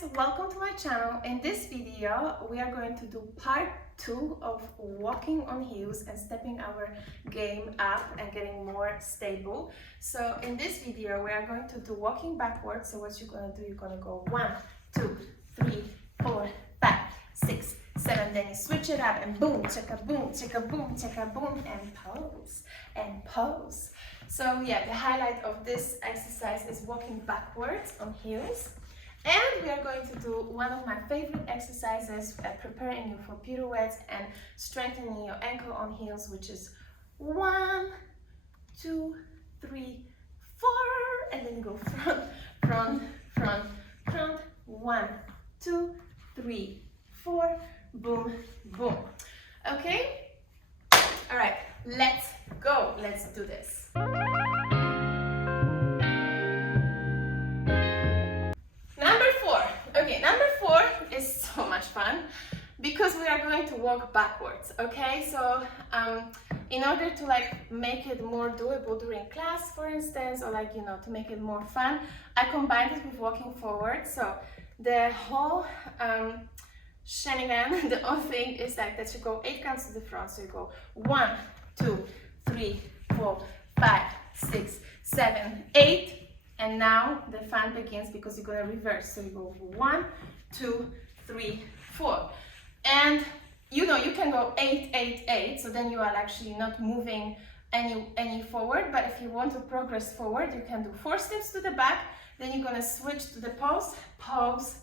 guys, welcome to my channel. In this video we are going to do part 2 of walking on heels and stepping our game up and getting more stable. So in this video we are going to do walking backwards. So what you're going to do, you're going to go 1 2 3 4 5 6 7, then you switch it up and boom chicka boom chicka boom chicka boom, and pose and pose. So yeah, the highlight of this exercise is walking backwards on heels. And we are going to do one of my favorite exercises, preparing you for pirouettes and strengthening your ankle on heels, which is 1 2 3 4, and then you go front front front front, 1 2 3 4, boom boom. Okay, all right, let's go, let's do this. Number 4 is so much fun because we are going to walk backwards. Okay, so in order to make it more doable during class, for instance, or to make it more fun, I combined it with walking forward. So the whole shenanigan, the whole thing is that you go 8 counts to the front. So you go 1 2 3 4 5 6 7 8. And now the fun begins because you're going to reverse. So you go 1 2 3 4, and you can go 8 8 8. So then you are actually not moving any forward. But if you want to progress forward, you can do 4 steps to the back. Then you're going to switch to the pose, pose,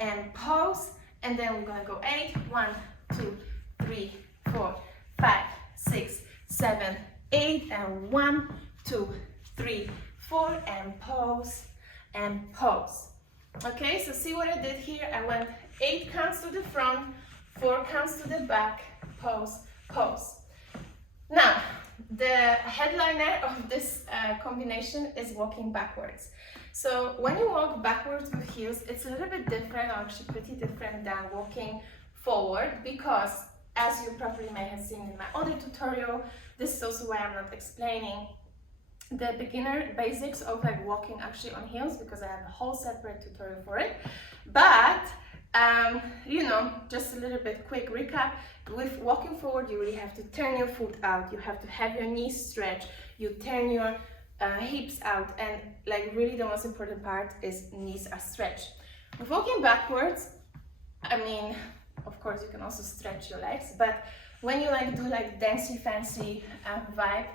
and pose. And then we're going to go 8 1 2 3 4 5 6 7 8, and 1 2 3 4, and pose and pose. Okay, so see what I did here? I went 8 counts to the front, 4 counts to the back, pose, pose. Now, the headliner of this combination is walking backwards. So when you walk backwards with heels, it's a little bit different, or actually pretty different than walking forward, because as you probably may have seen in my other tutorial, this is also why I'm not explaining the beginner basics of walking actually on heels, because I have a whole separate tutorial for it. But just a little bit quick recap. With walking forward, you really have to turn your foot out, you have to have your knees stretched, you turn your hips out, and really the most important part is knees are stretched. With walking backwards, I mean, of course you can also stretch your legs, but when you do dancey fancy vibe,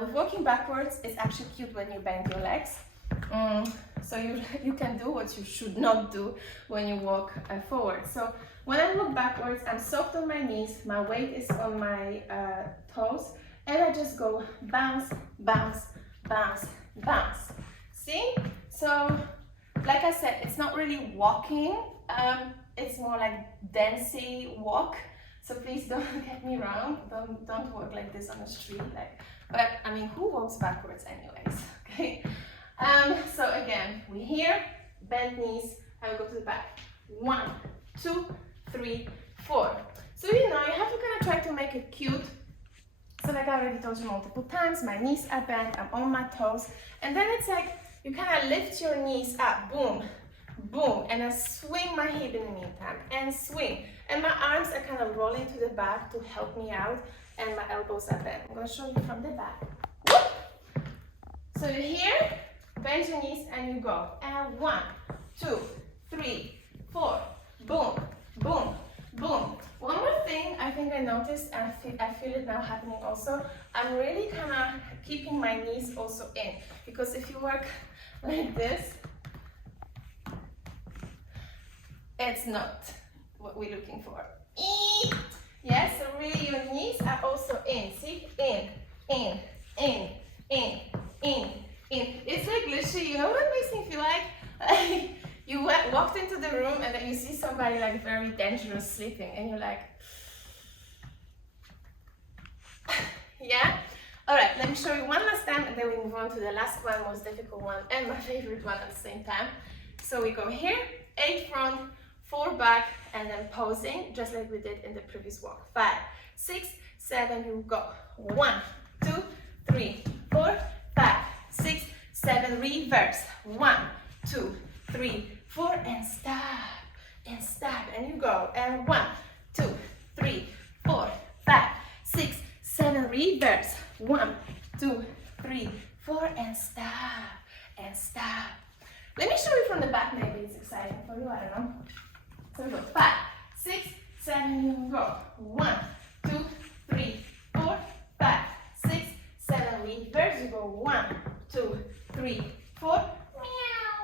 with walking backwards, it's actually cute when you bend your legs. So you can do what you should not do when you walk forward. So when I walk backwards, I'm soft on my knees, my weight is on my toes, and I just go bounce, bounce, bounce, bounce. See? So like I said, it's not really walking, it's more like dancey walk. So please don't get me wrong, don't walk like this on the street. But I mean, who walks backwards anyways? Okay. So again, we're here, bend knees, and we go to the back. 1 2 3 4. So you have to kind of try to make it cute. So like I already told you multiple times, my knees are bent, I'm on my toes, and then it's you kind of lift your knees up, boom, boom, and I swing my hip in the meantime, and swing, and my arms are kind of rolling to the back to help me out, and my elbows are bent. I'm going to show you from the back. Whoop. So you're here, bend your knees, and you go, and 1 2 3 4, boom, boom, boom. One more thing I think I noticed, and I feel it now happening also, I'm really kind of keeping my knees also in, because if you work like this, it's not what we're looking for. Yes, so really your knees are also in. See? In, in, in, in, in, in. It's literally, what makes me feel like? You walked into the room and then you see somebody very dangerous sleeping, and you're like, yeah? Alright, let me show you one last time, and then we move on to the last one, most difficult one, and my favorite one at the same time. So we go here, 8 front, 4 back, and then posing, just like we did in the previous walk. 5 6 7, you go. 1 2 3 4 5 6 7, reverse. 1 2 3 4, and stop, and you go, and 1, 2, 3, 4, 5, 6, 7, reverse, 1, 2, 3, 4, and stop. Let me show you from the back, maybe it's exciting for you, I don't know. So we go 5, 6, 7, you go, 1, 2, 3, 4, 5, 6, 7, reverse, you go, 1, 2, 3, 4, meow,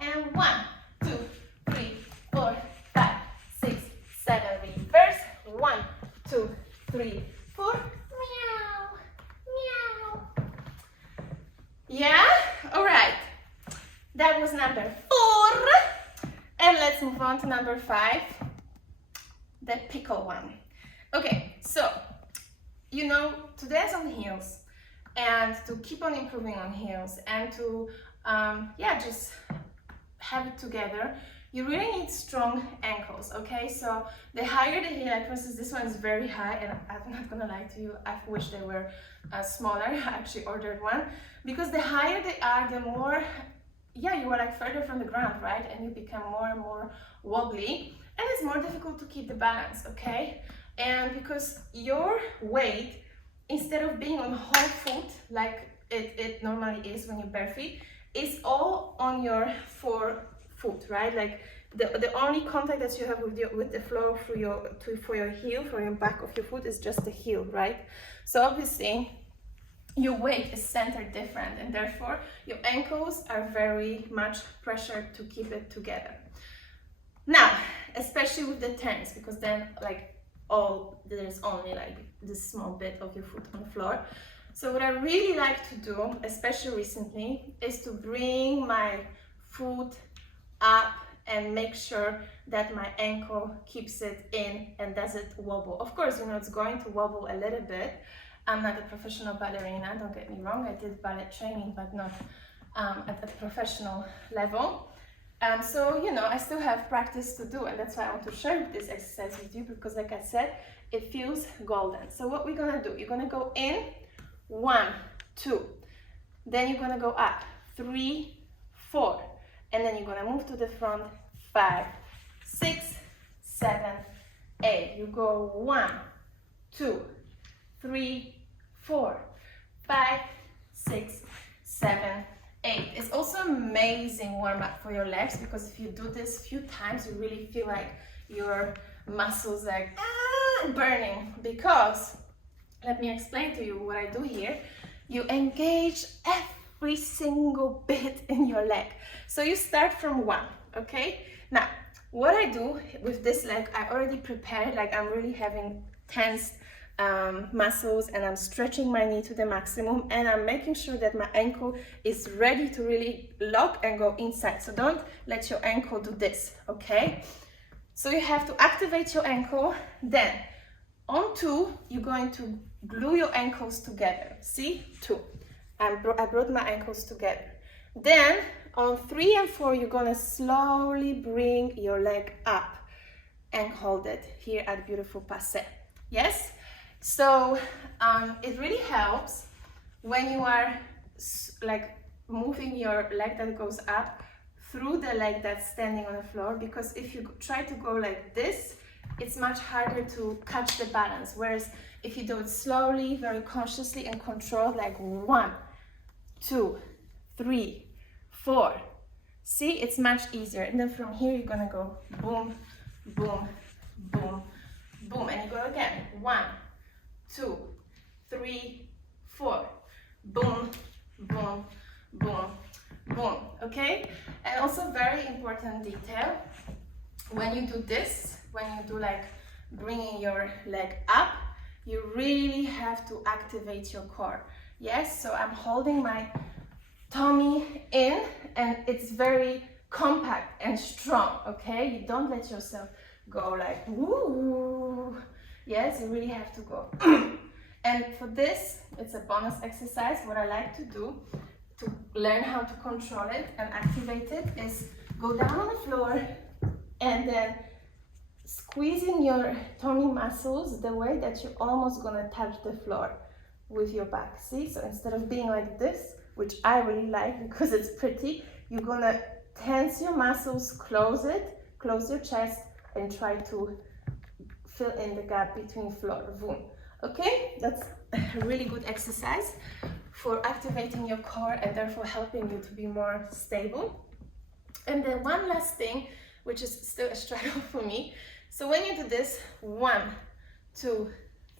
and 1, 2, 3, 4, 5, 6, 7, reverse, 1, 2, 3, 4, meow. Yeah? All right. That was number 4. And let's move on to number 5, the pickle one. Okay, so, you know, to dance on heels and to keep on improving on heels and to, just have it together, you really need strong ankles, okay? So the higher the heel, like for instance, this one is very high, and I'm not gonna lie to you, I wish they were smaller. I actually ordered one, because the higher they are, the more, you are like further from the ground, right? And you become more and more wobbly, and it's more difficult to keep the balance, okay? And because your weight, instead of being on whole foot, like it normally is when you're bare feet, is all on your forefoot, right? Like the only contact that you have with the floor for your heel, for your back of your foot, is just the heel, right? So obviously your weight is centered different, and therefore your ankles are very much pressured to keep it together. Now, especially with the turns, because then there's only like this small bit of your foot on the floor. So what I really like to do, especially recently, is to bring my foot up and make sure that my ankle keeps it in and doesn't wobble. Of course, you know, it's going to wobble a little bit. I'm not a professional ballerina, don't get me wrong. I did ballet training, but not at a professional level. So, you know, I still have practice to do, and that's why I want to share this exercise with you, because like I said, it feels golden. So what we're gonna do, you're gonna go in, 1, 2, then you're gonna go up, 3, 4, and then you're gonna move to the front, 5, 6, 7, 8. You go 1, 2, 3, 4, 5, 6, 7, 8. It's also amazing warm up for your legs, because if you do this a few times, you really feel like your muscles like burning. Because let me explain to you what I do here. You engage every single bit in your leg. So you start from 1, okay? Now, what I do with this leg, I already prepared, like I'm really having tensed muscles, and I'm stretching my knee to the maximum, and I'm making sure that my ankle is ready to really lock and go inside. So don't let your ankle do this, okay? So you have to activate your ankle. Then on 2, you're going to glue your ankles together. See? 2. I brought my ankles together. Then on 3 and 4, you're gonna slowly bring your leg up and hold it here at beautiful passé. Yes? So it really helps when you are like moving your leg that goes up through the leg that's standing on the floor, because if you try to go like this, it's much harder to catch the balance. Whereas if you do it slowly, very consciously and controlled, like 1, 2, 3, 4. See, it's much easier. And then from here, you're gonna go boom, boom, boom, boom. And you go again, 1, 2, 3, 4. Boom, boom, boom, boom. Okay? And also very important detail, when you do this, when you do like bringing your leg up, you really have to activate your core. Yes, so I'm holding my tummy in, and it's very compact and strong, okay? You don't let yourself go like, woo. Yes, you really have to go. And for this, it's a bonus exercise. What I like to do to learn how to control it and activate it is go down on the floor and then squeezing your tummy muscles the way that you're almost gonna touch the floor with your back. See? So instead of being like this, which I really like because it's pretty, you're gonna tense your muscles, close it, close your chest, and try to fill in the gap between floor. Boom. Okay, that's a really good exercise for activating your core and therefore helping you to be more stable. And then one last thing, which is still a struggle for me. So when you do this, 1, 2,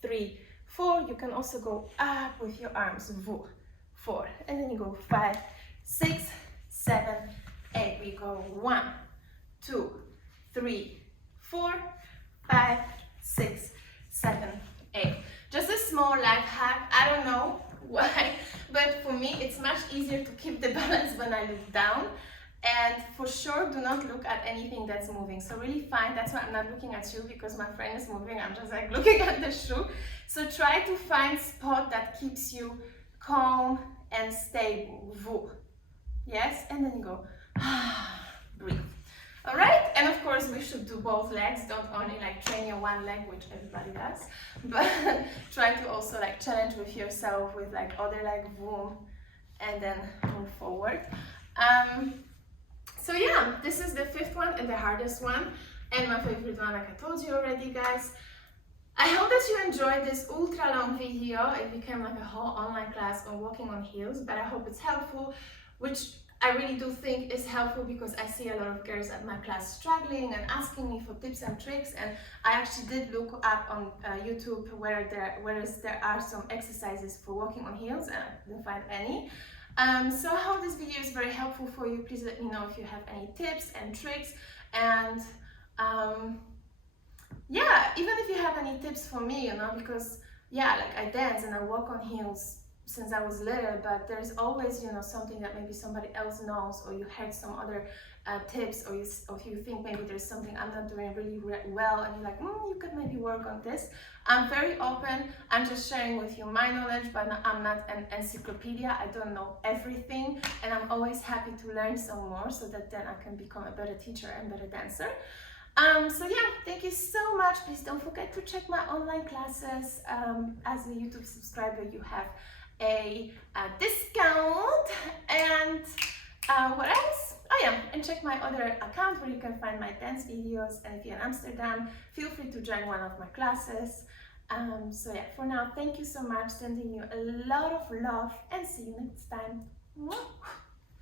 3, 4, you can also go up with your arms. 4, and then you go 5, 6, 7, 8. We go 1, 2, 3, 4, 5, 6, 7, 8. Just a small life hack. I don't know why, but for me it's much easier to keep the balance when I look down. And for sure, do not look at anything that's moving. So really find, that's why I'm not looking at you, because my friend is moving, I'm just like looking at the shoe. So try to find spot that keeps you calm and stable. Yes, and then you go, breathe. All right, and of course we should do both legs. Don't only like train your one leg, which everybody does, but try to also like challenge with yourself with like other leg, boom, and then move forward. So yeah, this is the 5th one and the hardest one, and my favorite one, like I told you already, guys. I hope that you enjoyed this ultra long video. It became like a whole online class on walking on heels, but I hope it's helpful, which I really do think is helpful because I see a lot of girls at my class struggling and asking me for tips and tricks, and I actually did look up on YouTube where there are some exercises for walking on heels, and I didn't find any. So I hope this video is very helpful for you. Please let me know if you have any tips and tricks, and yeah, even if you have any tips for me, you know, because yeah, like I dance and I walk on heels since I was little, but there's always, you know, something that maybe somebody else knows, or you heard some other tips, or if you think maybe there's something I'm not doing really well, and you're like, you could maybe work on this. I'm very open. I'm just sharing with you my knowledge, but I'm not an encyclopedia. I don't know everything, and I'm always happy to learn some more so that then I can become a better teacher and better dancer. So yeah, thank you so much. Please don't forget to check my online classes. As a YouTube subscriber, you have a discount, and what else? Oh yeah, and check my other account where you can find my dance videos, and if you're in Amsterdam, feel free to join one of my classes. So yeah, for now, thank you so much, sending you a lot of love, and see you next time. Mwah.